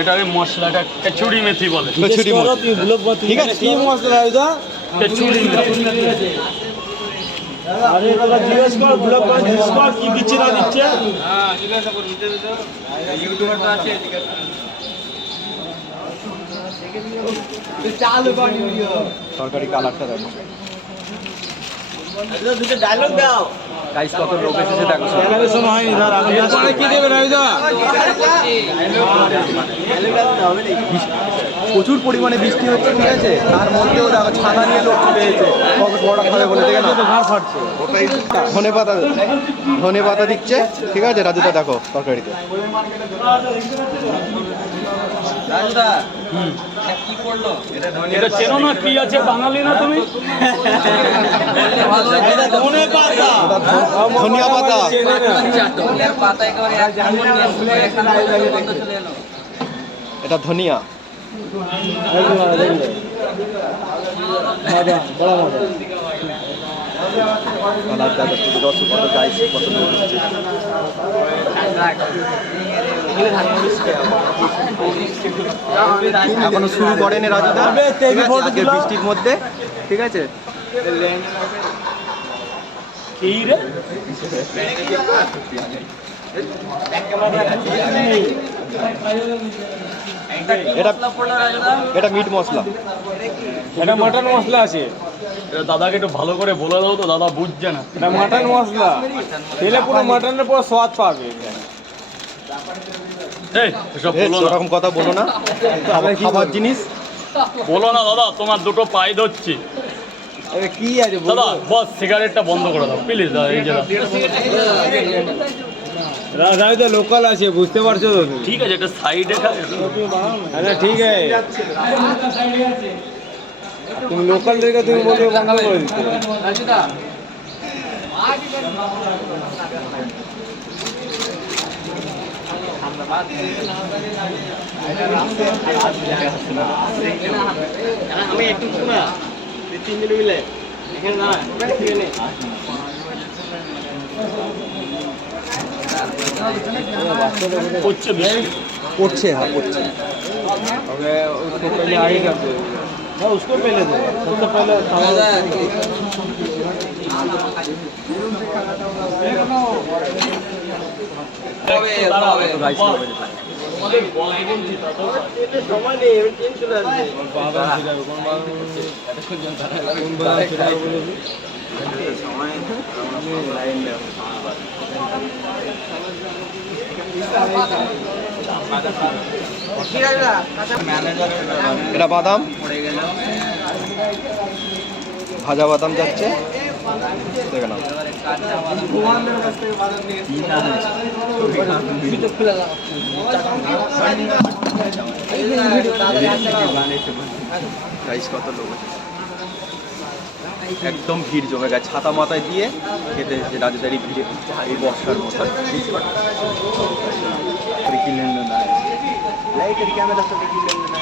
এটা ওই মশলাটা কচুরি মেথি বলে। কচুরি মথি। ঠিক আছে কি মশলা এটা কচুরি মেথি। আরে দাদা জিজ্ঞেস কর ব্লক করে জিজ্ঞেস কর। কি দিচ্ছে না দিচ্ছে তরকারি কালারটা দেখো। ডায়লগ দাও। আমি এরপরে কি দেবে রাইদা প্রচুর পরিমাণে বৃষ্টি হচ্ছে ঠিক আছে? তার মধ্যেও দেখো ছাতা নিয়ে লোক পেয়েছে কত বড় খাবে বলে দেখে না? ঘর ফাটছে। ওটাই ধনে পাতা ধনে পাতা দিচ্ছে ঠিক আছে? রাজুদা দেখো তরকারিতে। এটা চেনো না কি আছে বাঙালি না তুমি? ধনে পাতা। ধনিয়া পাতা এটা ধনিয়া। এখনও শুরু করেনি রাজুদা। বৃষ্টির মধ্যে। ঠিক আছে? কি রে? এটা এটা মিট মশলা। এটা মাটন মশলা আছে। এটা দাদাকে একটু ভালো করে বলে দাও তো দাদা বুঝছে না। এটা মাটন মশলা। খেলে পুরো মাটনের পুরো স্বাদ পাবে। এই, এসব বলো ওরকম কথা বলো না। খাবার খাবার জিনিস। বলো না দাদা তোমার দুটো পাই ধরছি। কি আছে দাদা বস সিগারেটটা বন্ধ করে দাও প্লিজ এই যে দাও। রাজদা লোকাল আছে বুঝতে পারছ তো ঠিক আছে এটা সাইডে আরে ঠিক আছে। তুমি লোকাল থেকে তুমি বলবে বন্ধ করে দিতে করছে বৃষ্টি। পড়ছে হ্যাঁ পড়ছে अबे उसको पहले आगे कर दो हाँ उसको पहले दो सबसे पहले গাইস তোমাদের এটা বাদাম। ভাজা বাদাম যাচ্ছে। কত লোক একদম ভিড় জমে গেছে। ছাতা মাথায় দিয়ে খেতে এসেছে রাজুদারি ভিড়ে এই বর্ষার মতো ক্যামেরা